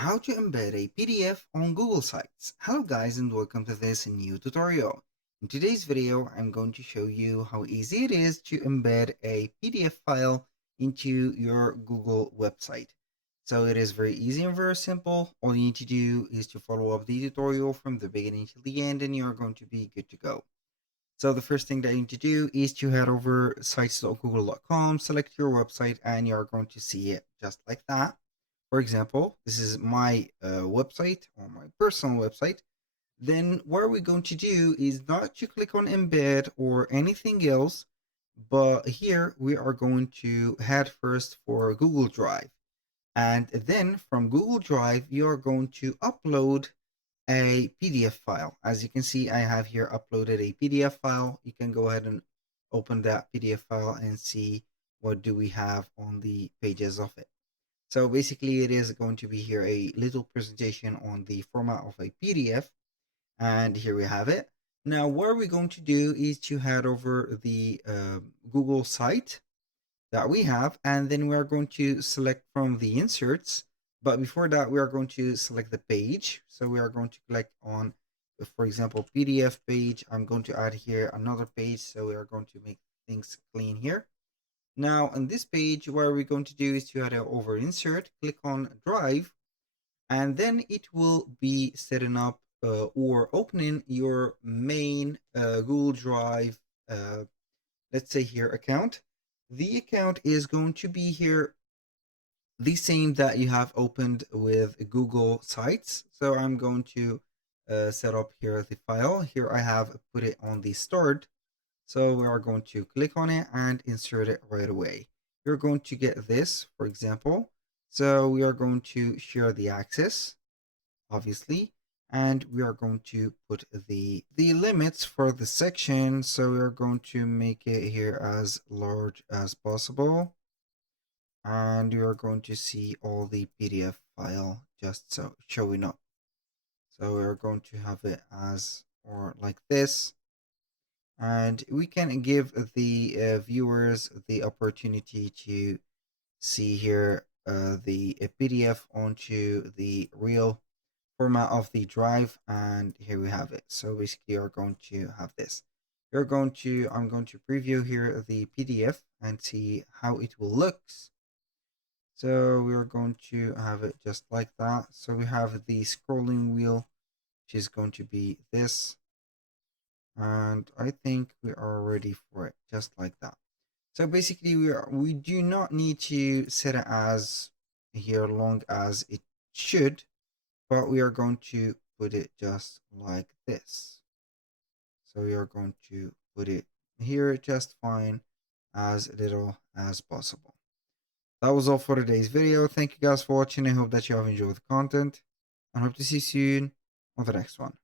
How to embed a PDF on Google Sites. Hello guys and welcome to this new tutorial. In today's video, I'm going to show you how easy it is to embed a PDF file into your Google website. So it is very easy and very simple. All you need to do is to follow up the tutorial from the beginning to the end and you're going to be good to go. So the first thing that you need to do is to head over sites.google.com, select your website, and you're going to see it just like that. For example, this is my website or my personal website. Then what we're going to do is not to click on embed or anything else, but here we are going to head first for Google Drive. And then from Google Drive, you're going to upload a PDF file. As you can see, I have here uploaded a PDF file. You can go ahead and open that PDF file and see what do we have on the pages of it. So basically it is going to be here a little presentation on the format of a PDF. And here we have it. Now what we're going to do is to head over the Google site that we have, and then we are going to select from the inserts. But before that, we are going to select the page. So we are going to click on, for example, PDF page. I'm going to add here another page. So we are going to make things clean here. Now on this page, what we're going to do is to head over insert, click on drive, and then it will be setting up or opening your main Google Drive, let's say here account. The account is going to be here the same that you have opened with Google Sites. So I'm going to set up here the file. Here I have put it on the start. So we are going to click on it and insert it right away. You're going to get this, for example. So we are going to share the access, obviously, and we are going to put the limits for the section. So we are going to make it here as large as possible. And you are going to see all the PDF file just so showing up. So we're going to have it as or like this. And we can give the viewers the opportunity to see here the PDF onto the real format of the drive, and here we have it. So basically you're going to have this. I'm going to preview here the PDF and see how it will look. So we are going to have it just like that. So we have the scrolling wheel, which is going to be this. And I think we are ready for it, just like that. So basically we do not need to set it as here long as it should, but we are going to put it just like this. So we are going to put it here just fine, as little as possible. That was all for today's video. Thank you guys for watching. I hope that you have enjoyed the content and hope to see you soon on the next one.